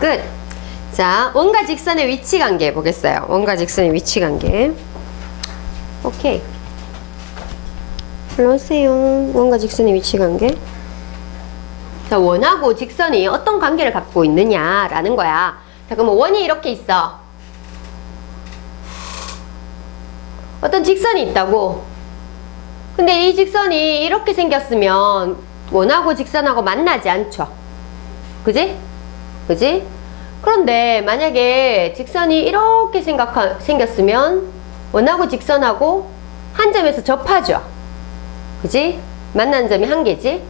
끝. 자, 원과 직선의 위치 관계 보겠어요. 원과 직선의 위치 관계. 오케이. 불러오세요. 원과 직선의 위치 관계. 자, 원하고 직선이 어떤 관계를 갖고 있느냐라는 거야. 자, 그러면 원이 이렇게 있어. 어떤 직선이 있다고. 근데 이 직선이 이렇게 생겼으면 원하고 직선하고 만나지 않죠. 그지? 그지? 그런데 만약에 직선이 이렇게 생각하, 생겼으면 원하고 직선하고 한 점에서 접하죠. 그지? 만나는 점이 한 개지?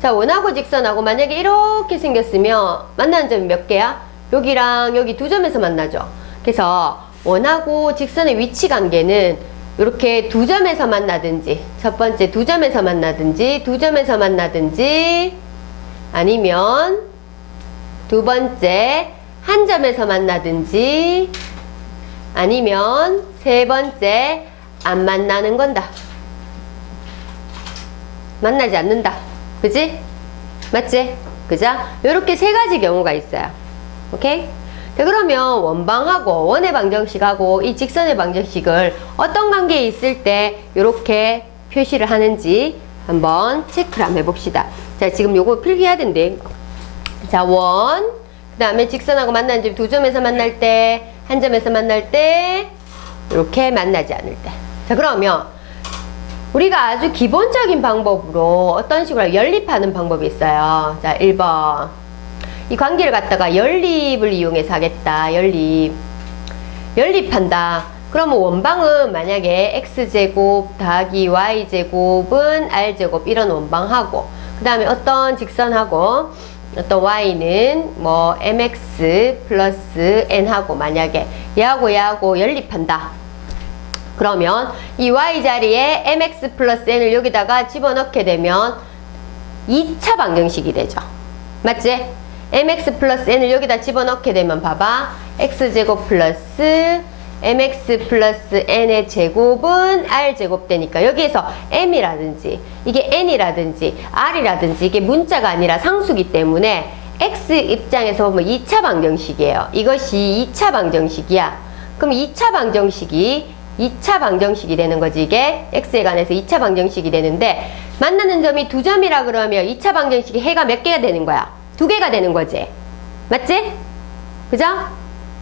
자, 원하고 직선하고 만약에 이렇게 생겼으면 만나는 점이 몇 개야? 여기랑 여기 두 점에서 만나죠. 그래서 원하고 직선의 위치 관계는 이렇게 두 점에서 만나든지 첫 번째 두 점에서 만나든지 두 점에서 만나든지 아니면 두 번째 한 점에서 만나든지 아니면 세 번째 안 만나는 건다. 만나지 않는다. 그지? 맞지? 그죠? 이렇게 세 가지 경우가 있어요. 오케이? 자, 그러면 원방하고 원의 방정식하고 이 직선의 방정식을 어떤 관계에 있을 때 이렇게 표시를 하는지 한번 체크를 한번 해봅시다. 자, 지금 요거 필기해야 된대. 자, 원. 그 다음에 직선하고 만나는 점 두 점에서 만날 때, 한 점에서 만날 때, 이렇게 만나지 않을 때. 자, 그러면 우리가 아주 기본적인 방법으로 어떤 식으로 연립하는 방법이 있어요. 자, 1번. 이 관계를 갖다가 연립을 이용해서 하겠다. 연립. 연립한다. 그러면 원방은 만약에 x제곱 더하기 y제곱은 r제곱 이런 원방하고 그 다음에 어떤 직선하고 어떤 y는 뭐 mx 플러스 n하고 만약에 얘하고 얘하고 연립한다. 그러면 이 y 자리에 mx 플러스 n을 여기다가 집어넣게 되면 2차 방정식이 되죠. 맞지? mx 플러스 n을 여기다 집어넣게 되면 봐봐. x제곱 플러스 mx 플러스 n의 제곱은 r제곱 되니까 여기에서 m이라든지 이게 n이라든지 r이라든지 이게 문자가 아니라 상수기 때문에 x 입장에서 보면 2차 방정식이에요. 이것이 2차 방정식이야. 그럼 2차 방정식이 2차 방정식이 되는 거지 이게 x에 관해서 2차 방정식이 되는데 만나는 점이 두 점이라 그러면 2차 방정식이 해가 몇 개가 되는 거야? 두 개가 되는 거지 맞지? 그죠?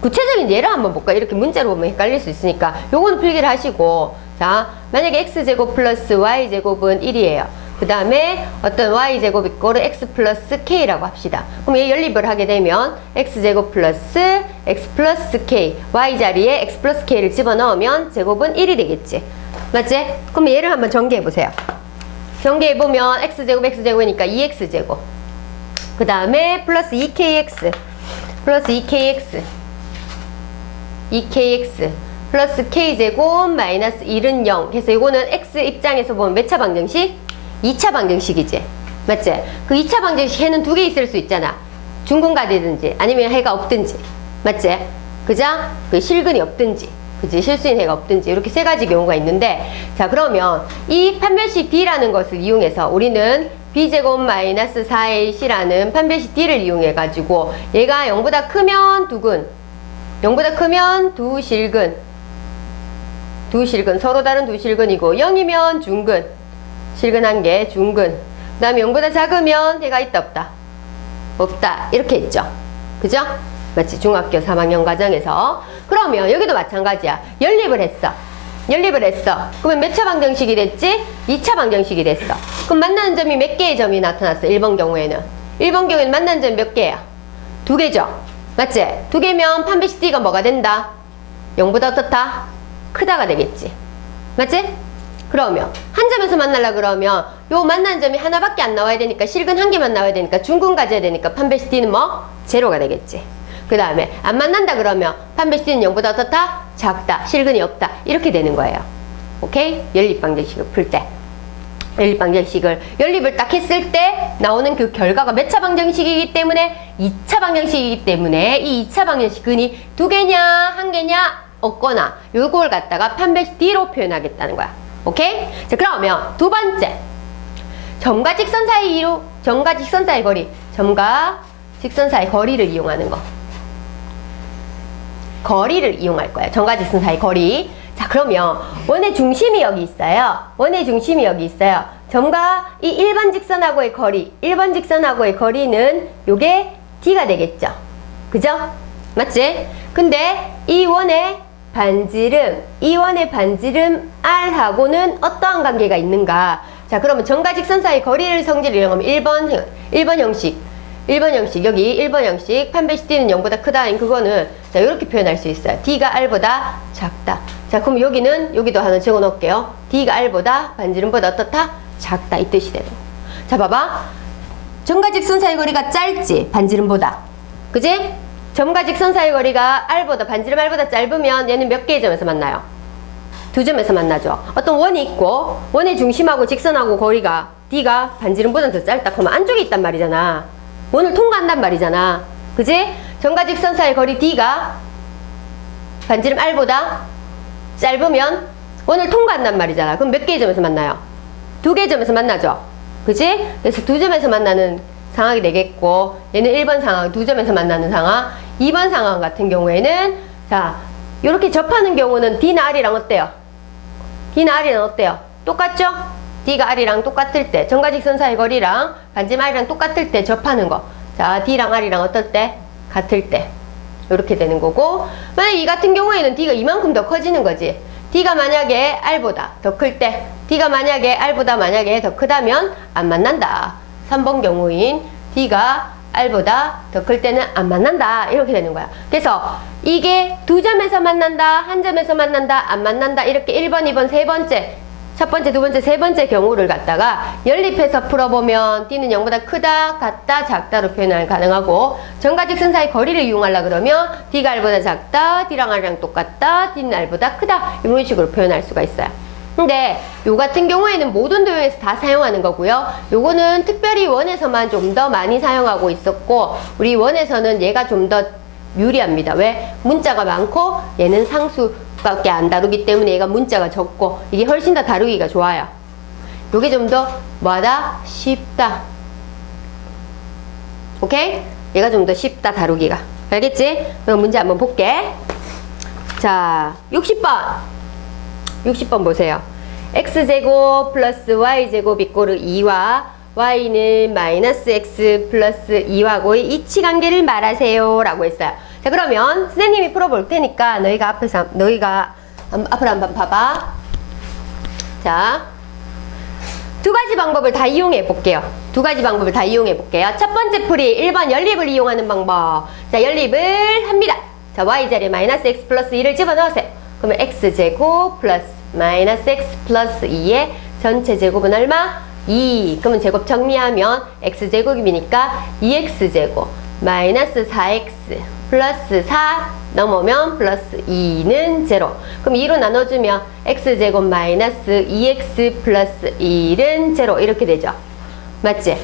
구체적인 예를 한번 볼까? 이렇게 문자로 보면 헷갈릴 수 있으니까 요거는 필기를 하시고 자 만약에 x제곱 플러스 y제곱은 1이에요. 그 다음에 어떤 y제곱 이꼬르 x 플러스 k라고 합시다. 그럼 얘 연립을 하게 되면 x제곱 플러스 x 플러스 k y 자리에 x 플러스 k를 집어넣으면 제곱은 1이 되겠지. 맞지? 그럼 얘를 한번 전개해 보세요. 전개해보면 x제곱 x제곱이니까 2x제곱. 그 다음에 플러스 2kx 플러스 2kx 2kx 플러스 k제곱 마이너스 1은 0 그래서 이거는 x 입장에서 보면 몇 차 방정식? 2차 방정식이지 맞지? 그 2차 방정식 해는 두 개 있을 수 있잖아 중근가 되든지 아니면 해가 없든지 맞지? 그죠? 그 실근이 없든지 그지? 실수인 해가 없든지 이렇게 세 가지 경우가 있는데 자 그러면 이 판별식 B라는 것을 이용해서 우리는 B제곱 마이너스 4AC라는 판별식 D를 이용해 가지고 얘가 0보다 크면 두근 0보다 크면 두 실근. 두 실근. 서로 다른 두 실근이고 0이면 중근. 실근 한 개 중근. 그 다음에 0보다 작으면 해가 있다 없다? 없다. 이렇게 했죠. 그죠? 마치 중학교 3학년 과정에서. 그러면 여기도 마찬가지야. 연립을 했어. 연립을 했어. 그러면 몇 차 방정식이 됐지? 2차 방정식이 됐어. 그럼 만나는 점이 몇 개의 점이 나타났어 1번 경우에는? 1번 경우에는 만나는 점이 몇 개야? 두 개죠 맞지? 두 개면 판별식 D가 뭐가 된다? 0보다 어떻다? 크다가 되겠지 맞지? 그러면 한 점에서 만나려 그러면 요 만나는 점이 하나밖에 안 나와야 되니까 실근 한 개만 나와야 되니까 중근 가져야 되니까 판별식 D는 뭐? 제로가 되겠지 그 다음에 안 만난다 그러면 판별식 D는 0보다 어떻다? 작다 실근이 없다 이렇게 되는 거예요 오케이? 연립 방정식을 풀 때 연립 방정식을 연립을 딱 했을 때 나오는 그 결과가 몇 차 방정식이기 때문에 2차 방정식이기 때문에 이 2차 방정식 근이 두 개냐 한 개냐 없거나 요걸 갖다가 판별식 D로 표현하겠다는 거야 오케이? 자 그러면 두 번째 점과 직선 사이로 점과 직선 사이 거리 점과 직선 사이 거리를 이용하는 거 거리를 이용할 거예요. 정과 직선 사이 거리. 자, 그러면 원의 중심이 여기 있어요. 원의 중심이 여기 있어요. 점과 이 1번 직선하고의 거리, 1번 직선하고의 거리는 요게 D가 되겠죠. 그죠? 맞지? 근데 이 원의 반지름, 이 원의 반지름 R하고는 어떠한 관계가 있는가? 자, 그러면 점과 직선 사이 거리를 성질을 이용하면 1번, 형- 1번 형식. 1번 형식, 여기 1번 형식, 판별시 D는 0보다 크다인 그거는 자, 이렇게 표현할 수 있어요. D가 R보다 작다. 자, 그럼 여기는, 여기도 하나 적어 놓을게요. D가 R보다, 반지름보다 어떻다? 작다. 이 뜻이 되는 거. 자, 봐봐. 점과 직선 사이 거리가 짧지, 반지름보다. 그지? 점과 직선 사이 거리가 R보다, 반지름 R보다 짧으면 얘는 몇 개의 점에서 만나요? 두 점에서 만나죠. 어떤 원이 있고 원의 중심하고 직선하고 거리가 D가 반지름보다 더 짧다 그러면 안쪽에 있단 말이잖아. 원을 통과한단 말이잖아. 그지? 점과 직선 사이 거리 D가 반지름 R보다 짧으면 원을 통과한단 말이잖아. 그럼 몇 개의 점에서 만나요? 두 개의 점에서 만나죠. 그지? 그래서 두 점에서 만나는 상황이 되겠고 얘는 1번 상황, 두 점에서 만나는 상황 2번 상황 같은 경우에는 자 이렇게 접하는 경우는 D나 R이랑 어때요? D나 R이랑 어때요? 똑같죠? D가 R이랑 똑같을 때 정가직선 사이 거리랑 반지름 R이랑 똑같을 때 접하는 거. 자 D랑 R이랑 어떨 때? 같을 때. 이렇게 되는 거고 만약 이 같은 경우에는 D가 이만큼 더 커지는 거지. D가 만약에 R보다 더 클 때, D가 만약에 R보다 만약에 더 크다면 안 만난다. 3번 경우인 D가 R보다 더 클 때는 안 만난다. 이렇게 되는 거야. 그래서 이게 두 점에서 만난다, 한 점에서 만난다, 안 만난다. 이렇게 1번, 2번, 세 번째, 첫 번째, 두 번째, 세 번째 경우를 갖다가 연립해서 풀어보면 D는 0보다 크다, 같다, 작다로 표현을 가능하고 점과 직선 사이 거리를 이용하려 그러면 D가 R보다 작다, D랑 R이랑 똑같다, D는 R보다 크다 이런 식으로 표현할 수가 있어요. 근데 요 같은 경우에는 모든 도형에서 다 사용하는 거고요. 요거는 특별히 원에서만 좀 더 많이 사용하고 있었고 우리 원에서는 얘가 좀 더 유리합니다. 왜? 문자가 많고 얘는 상수 밖에 안 다루기 때문에 얘가 문자가 적고 이게 훨씬 더 다루기가 좋아요. 요게 좀 더 뭐다? 쉽다. 오케이? 얘가 좀 더 쉽다 다루기가. 알겠지? 그럼 문제 한번 볼게. 자, 60번. 60번 보세요. x제곱 플러스 y제곱 이꼬르 2와 y는 마이너스 x 플러스 2하고의 이치관계를 말하세요 라고 했어요. 자 그러면 선생님이 풀어볼 테니까 너희가 앞에서 너희가 한- 앞으로 한번 봐봐. 자, 두 가지 방법을 다 이용해 볼게요. 두 가지 방법을 다 이용해 볼게요. 첫 번째 풀이 1번 연립을 이용하는 방법. 자, 연립을 합니다. 자, y 자리에 마이너스 x 플러스 2를 집어넣으세요. 그러면 x제곱 플러스 마이너스 x 플러스 2의 전체 제곱은 얼마? 2. 그러면 제곱 정리하면 x제곱이니까 2x제곱 마이너스 4x 플러스 4 넘으면 플러스 2는 제로. 그럼 2로 나눠주면 x제곱 마이너스 2x 플러스 1은 제로 이렇게 되죠. 맞지?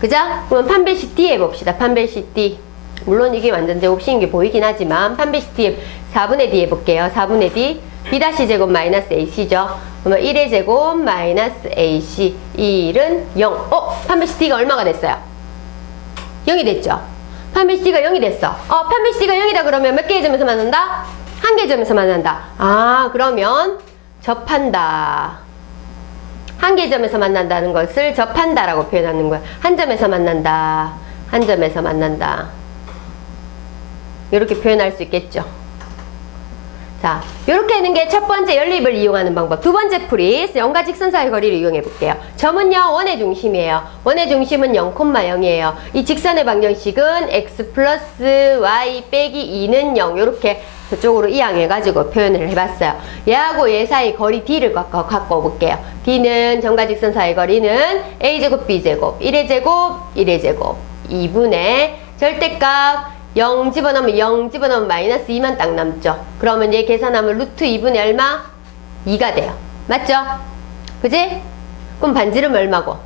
그죠? 그럼 판별식 D 해봅시다. 판별식 D. 물론 이게 완전 제곱식인 게 보이긴 하지만 판별식 D 4분의 D 해볼게요. 4분의 D. B 다시 제곱 마이너스 AC죠. 그러면 1의 제곱 마이너스 AC 1은 0. 어? 판별식 D가 얼마가 됐어요? 0이 됐죠? 판별 C가 0이 됐어. 어, 판별 C가 0이다 그러면 몇 개의 점에서 만난다? 한 개의 점에서 만난다. 아, 그러면 접한다. 한 개의 점에서 만난다는 것을 접한다라고 표현하는 거야. 한 점에서 만난다. 한 점에서 만난다. 이렇게 표현할 수 있겠죠. 자, 이렇게 하는 게 첫 번째 연립을 이용하는 방법. 두 번째 풀이 영과 직선 사이 거리를 이용해 볼게요. 점은요, 원의 중심이에요. 원의 중심은 0,0이에요. 이 직선의 방정식은 x 플러스 y 빼기 2는 0. 이렇게 저쪽으로 이항해가지고 표현을 해봤어요. 얘하고 얘 사이 거리 d를 갖고, 갖고 볼게요. d는 점과 직선 사이 거리는 a제곱 b제곱, 1의 제곱, 1의 제곱, 2분의 절대값 0 집어넣으면 0 집어넣으면 마이너스 2만 딱 남죠. 그러면 얘 계산하면 루트 2분의 얼마? 2가 돼요. 맞죠? 그지? 그럼 반지름 얼마고?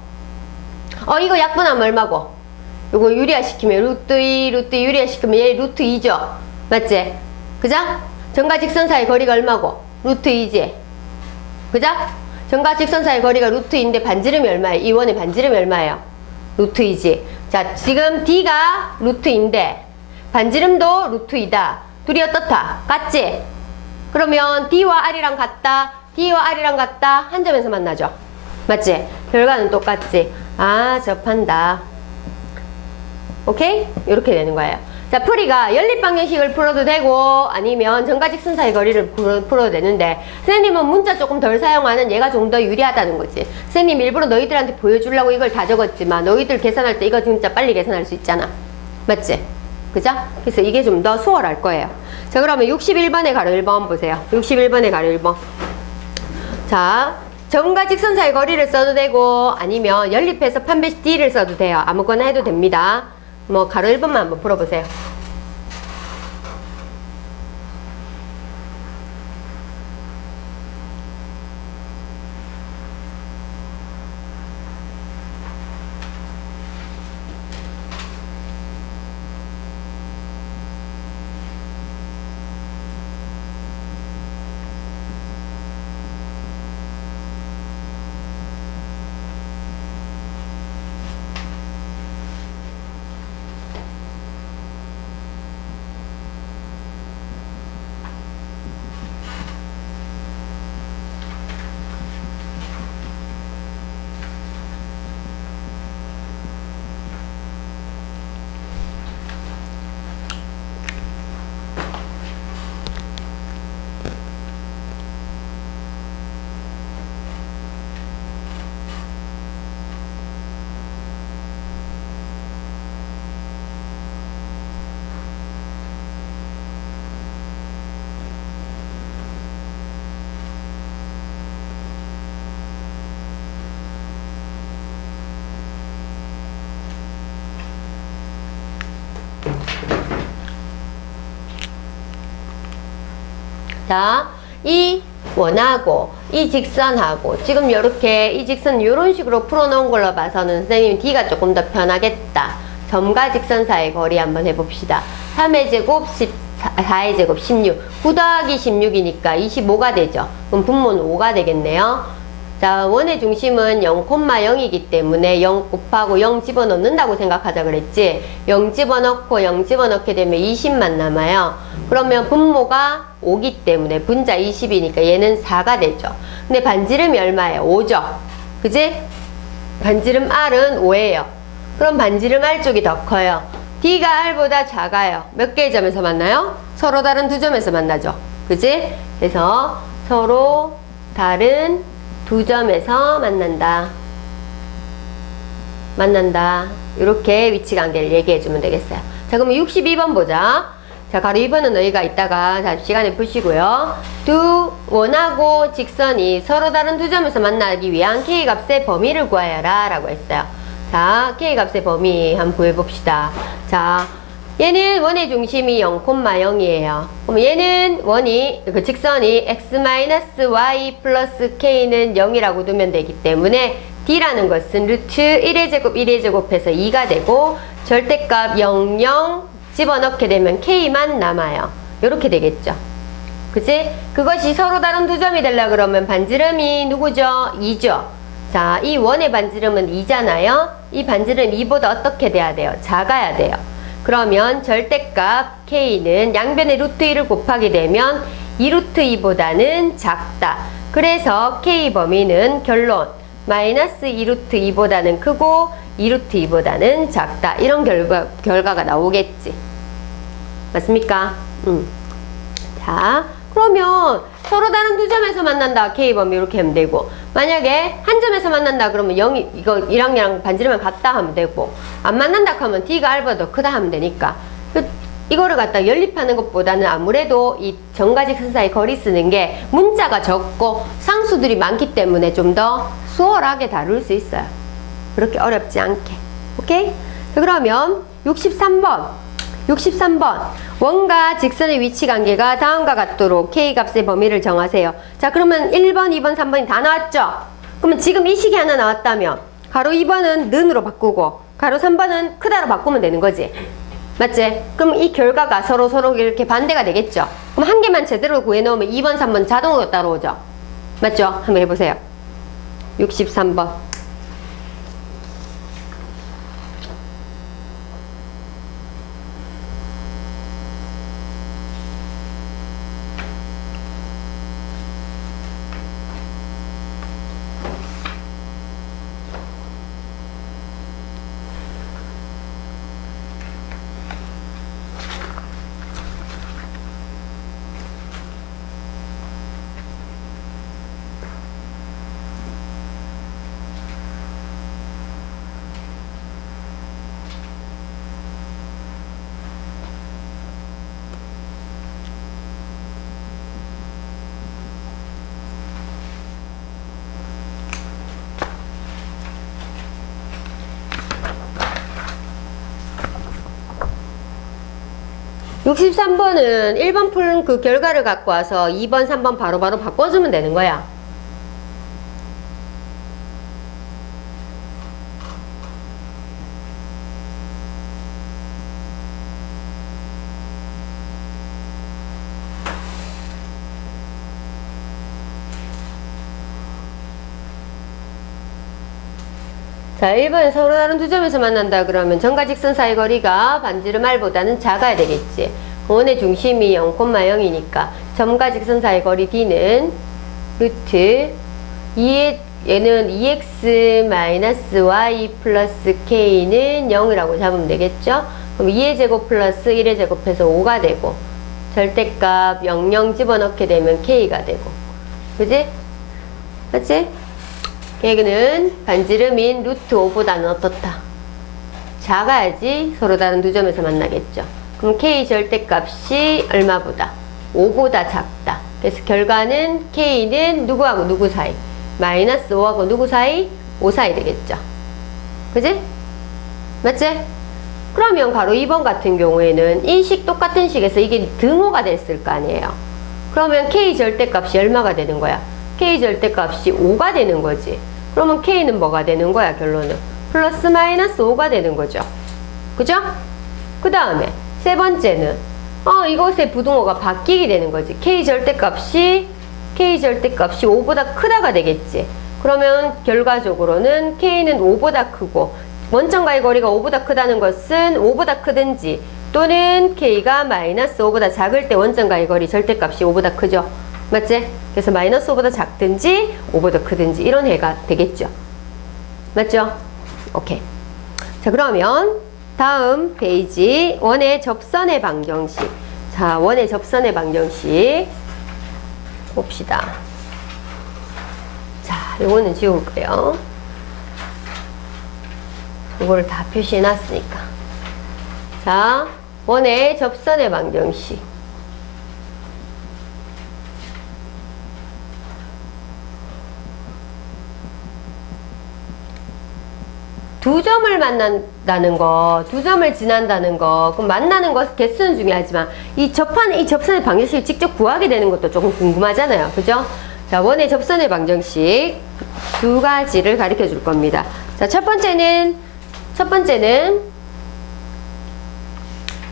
어 이거 약분하면 얼마고? 이거 유리화 시키면 루트 2 루트 2 유리화 시키면 얘 루트 2죠. 맞지? 그죠? 점과 직선 사이 거리가 얼마고? 루트 2지. 그죠? 점과 직선 사이 거리가 루트 2인데 반지름이 얼마예요? 이 원의 반지름이 얼마예요? 루트 2지. 자, 지금 D가 루트 2인데 반지름도 루트 2다. 둘이 어떻다? 같지? 그러면 D와 R이랑 같다. D와 R이랑 같다. 한 점에서 만나죠. 맞지? 결과는 똑같지. 아, 접한다. 오케이? 이렇게 되는 거예요. 자, 풀이가 연립 방정식을 풀어도 되고 아니면 정가직선 사이 거리를 풀어, 풀어도 되는데 선생님은 문자 조금 덜 사용하는 얘가 좀 더 유리하다는 거지. 선생님 일부러 너희들한테 보여주려고 이걸 다 적었지만 너희들 계산할 때 이거 진짜 빨리 계산할 수 있잖아. 맞지? 그죠? 그래서 이게 좀 더 수월할 거예요. 자, 그러면 61번의 가로 1번 보세요. 61번의 가로 1번. 자, 점과 직선 사이 거리를 써도 되고 아니면 연립해서 판별식 D를 써도 돼요. 아무거나 해도 됩니다. 뭐 가로 1번만 한번 풀어보세요. 자, 이 원하고 이 직선하고 지금 이렇게 이 직선 이런 식으로 풀어놓은 걸로 봐서는 선생님 D가 조금 더 편하겠다. 점과 직선 사이 거리 한번 해봅시다. 3의 제곱 14의 제곱 16 9 더하기 16이니까 25가 되죠. 그럼 분모는 5가 되겠네요. 자, 원의 중심은 0,0이기 때문에 0 곱하고 0 집어넣는다고 생각하자 그랬지? 0 집어넣고 0 집어넣게 되면 20만 남아요. 그러면 분모가 5기 때문에 분자 20이니까 얘는 4가 되죠. 근데 반지름이 얼마예요? 5죠. 그지? 반지름 R은 5예요. 그럼 반지름 R 쪽이 더 커요. D가 R보다 작아요. 몇 개의 점에서 만나요? 서로 다른 두 점에서 만나죠. 그지? 그래서 서로 다른 두 점에서 만난다. 만난다. 이렇게 위치 관계를 얘기해 주면 되겠어요. 자, 그러면 62번 보자. 자, 가로 2번은 너희가 이따가 다시 시간에 푸시고요. 두 원하고 직선이 서로 다른 두 점에서 만나기 위한 K 값의 범위를 구하여라 라고 했어요. 자, K 값의 범위 한번 구해봅시다. 자, 얘는 원의 중심이 0,0이에요. 그럼 얘는 원이, 그 직선이 x-y 플러스 k는 0이라고 두면 되기 때문에 d라는 것은 루트 1의 제곱 1의 제곱해서 2가 되고 절대값 0, 0 집어넣게 되면 k만 남아요. 이렇게 되겠죠. 그치? 그것이 서로 다른 두 점이 되려 그러면 반지름이 누구죠? 2죠. 자, 이 원의 반지름은 2잖아요. 이 반지름 2보다 어떻게 돼야 돼요? 작아야 돼요. 그러면 절대값 k는 양변의 루트 1을 곱하게 되면 2루트 2보다는 작다. 그래서 k 범위는 결론 마이너스 2루트 2보다는 크고 2루트 2보다는 작다. 이런 결과, 결과가 나오겠지. 맞습니까? 음. 자, 그러면 서로 다른 두 점에서 만난다. K범위 이렇게 하면 되고. 만약에 한 점에서 만난다 그러면 0이 이거 1학년 반지름은 같다 하면 되고. 안 만난다 하면 D가 R보다 더 크다 하면 되니까. 그 이거를 갖다 연립하는 것보다는 아무래도 이 정가직선 사이 거리 쓰는 게 문자가 적고 상수들이 많기 때문에 좀 더 수월하게 다룰 수 있어요. 그렇게 어렵지 않게. 오케이? 자, 그러면 63번. 63번. 원과 직선의 위치 관계가 다음과 같도록 K 값의 범위를 정하세요. 자, 그러면 1번, 2번, 3번이 다 나왔죠? 그러면 지금 이 식이 하나 나왔다면 가로 2번은 는으로 바꾸고 가로 3번은 크다로 바꾸면 되는 거지. 맞지? 그럼 이 결과가 서로 서로 이렇게 반대가 되겠죠? 그럼 한 개만 제대로 구해놓으면 2번, 3번 자동으로 따라오죠? 맞죠? 한번 해보세요. 63번. 63번은 1번 푼그 결과를 갖고 와서 2번, 3번 바로바로 바꿔주면 되는 거야. 자, 1번 서로 다른 두 점에서 만난다 그러면 전과 직선 사이 거리가 반지름 r보다는 작아야 되겠지. 원의 중심이 0,0이니까 점과 직선 사이 거리 d는 루트 2의 얘는 2x y 플러스 k는 0이라고 잡으면 되겠죠? 그럼 2의 제곱 플러스 1의 제곱해서 5가 되고 절대값 00 집어넣게 되면 k가 되고 그지? 맞지? 여기는 반지름인 루트 5보다는 어떻다? 작아야지 서로 다른 두 점에서 만나겠죠. 그럼 K 절대값이 얼마보다? 5보다 작다. 그래서 결과는 K는 누구하고 누구 사이? 마이너스 5하고 누구 사이? 5 사이 되겠죠. 그지? 맞지? 그러면 바로 2번 같은 경우에는 인식 똑같은 식에서 이게 등호가 됐을 거 아니에요. 그러면 K 절대값이 얼마가 되는 거야? K 절대값이 5가 되는 거지. 그러면 K는 뭐가 되는 거야, 결론은? 플러스 마이너스 5가 되는 거죠. 그죠? 그 다음에 세 번째는 어, 이것의 부등호가 바뀌게 되는 거지. K 절대값이 K 절대값이 5보다 크다가 되겠지. 그러면 결과적으로는 K는 5보다 크고 원점과의 거리가 5보다 크다는 것은 5보다 크든지 또는 K가 마이너스 5보다 작을 때 원점과의 거리 절대값이 5보다 크죠. 맞지? 그래서 마이너스 5보다 작든지 5보다 크든지 이런 해가 되겠죠. 맞죠? 오케이. 자, 그러면 다음 페이지 원의 접선의 방정식. 자, 원의 접선의 방정식 봅시다. 자, 요거는 지울 거예요. 이거를 다 표시해 놨으니까. 자, 원의 접선의 방정식. 두 점을 만난다는 거, 두 점을 지난다는 거, 그럼 만나는 것 개수는 중요하지만 이 접한 이 접선의 방정식을 직접 구하게 되는 것도 조금 궁금하잖아요, 그죠? 자, 원의 접선의 방정식 두 가지를 가르쳐 줄 겁니다. 자, 첫 번째는 첫 번째는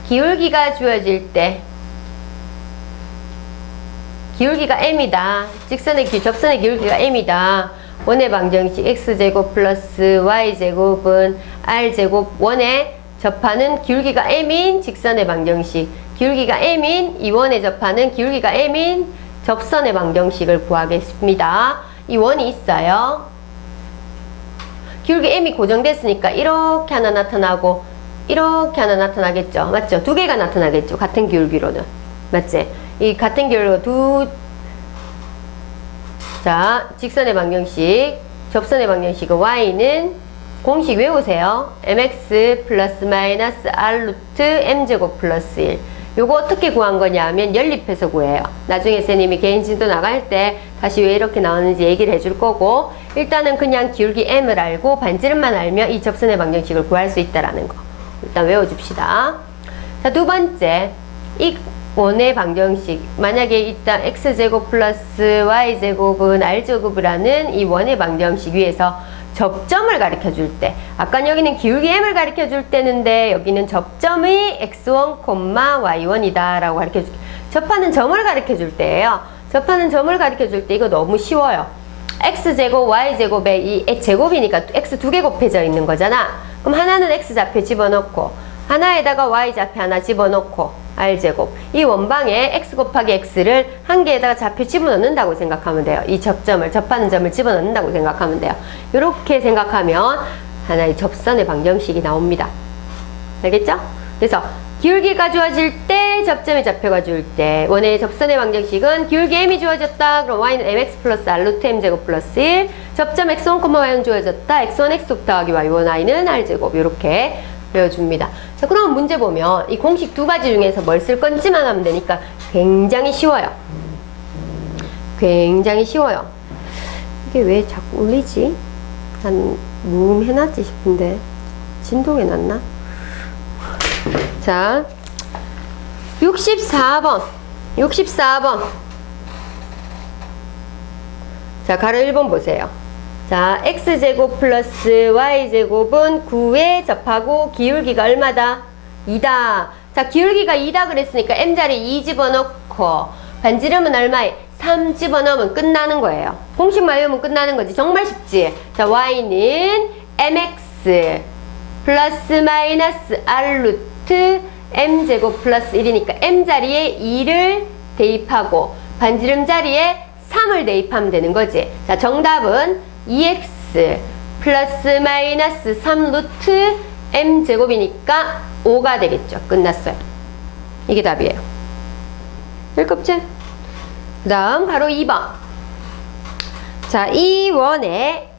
기울기가 주어질 때 기울기가 m이다. 직선의 기, 접선의 기울기가 m이다. 원의 방정식 x제곱 플러스 y제곱은 r제곱 원에 접하는 기울기가 m인 직선의 방정식 기울기가 m인 이 원에 접하는 기울기가 m인 접선의 방정식을 구하겠습니다. 이 원이 있어요. 기울기 m이 고정됐으니까 이렇게 하나 나타나고 이렇게 하나 나타나겠죠. 맞죠? 두 개가 나타나겠죠. 같은 기울기로는. 맞지? 이 같은 기울기로 두 자, 직선의 방정식, 접선의 방정식은 y는 공식 외우세요. mx 플러스 마이너스 r 루트 m제곱 플러스 1. 요거 어떻게 구한 거냐 하면 연립해서 구해요. 나중에 선생님이 개인 진도 나갈 때 다시 왜 이렇게 나오는지 얘기를 해줄 거고 일단은 그냥 기울기 m을 알고 반지름만 알면 이 접선의 방정식을 구할 수 있다라는 거. 일단 외워줍시다. 자, 두 번째. 이 원의 방정식. 만약에 일단 x제곱 플러스 y제곱은 r제곱이라는 이 원의 방정식 위에서 접점을 가르쳐 줄 때 아까 여기는 기울기 m을 가르쳐 줄 때는데 여기는 접점이 x1, y1이다 라고 가르쳐 줄 접하는 점을 가르쳐 줄 때예요. 접하는 점을 가르쳐 줄 때 이거 너무 쉬워요. X제곱 y제곱에 이 제곱이니까 x 두 개 곱해져 있는 거잖아. 그럼 하나는 x좌표 집어넣고 하나에다가 y좌표 하나 집어넣고 r제곱. 이 원방에 x 곱하기 x를 한 개에다가 좌표 집어넣는다고 생각하면 돼요. 이 접점을 접하는 점을 집어넣는다고 생각하면 돼요. 이렇게 생각하면 하나의 접선의 방정식이 나옵니다. 알겠죠? 그래서 기울기가 주어질 때 접점이 좌표가 주을 때 원의 접선의 방정식은 기울기 m이 주어졌다. 그럼 y는 mx 플러스 r 루트 m제곱 플러스 1 접점 x1, y1 주어졌다. X1 x곱 더하기 y1 y는 r제곱. 이렇게 배워줍니다. 자, 그럼 문제 보면 이 공식 두 가지 중에서 뭘 쓸 건지만 하면 되니까 굉장히 쉬워요. 굉장히 쉬워요. 이게 왜 자꾸 울리지? 난 무음 해놨지 싶은데 진동해 놨나? 자, 64번. 64번. 자, 가로 1번 보세요. 자, x제곱 플러스 y제곱은 9에 접하고 기울기가 얼마다? 2다. 자, 기울기가 2다 그랬으니까 m자리 2 집어넣고 반지름은 얼마에? 3 집어넣으면 끝나는 거예요. 공식만 외우면 끝나는 거지. 정말 쉽지? 자, y는 mx 플러스 마이너스 r 루트 m제곱 플러스 1이니까 m자리에 2를 대입하고 반지름 자리에 3을 대입하면 되는 거지. 자, 정답은 2x 플러스 마이너스 3 루트 m제곱이니까 5가 되겠죠. 끝났어요. 이게 답이에요. 읽겁지? 그 다음 바로 2번. 자, 이 원에,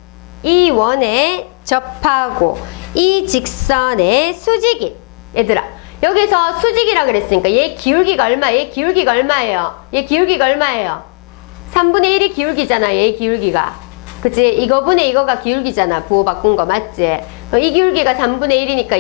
이 원에 접하고 이 직선의 수직인. 얘들아, 여기서 수직이라 그랬으니까 얘 기울기가 얼마? 얘 기울기가 얼마예요? 얘 기울기가 얼마예요? 3분의 1이 기울기잖아, 얘 기울기가. 그치? 이거분의 이거가 기울기잖아. 부호 바꾼 거 맞지? 이 기울기가 3분의 1이니까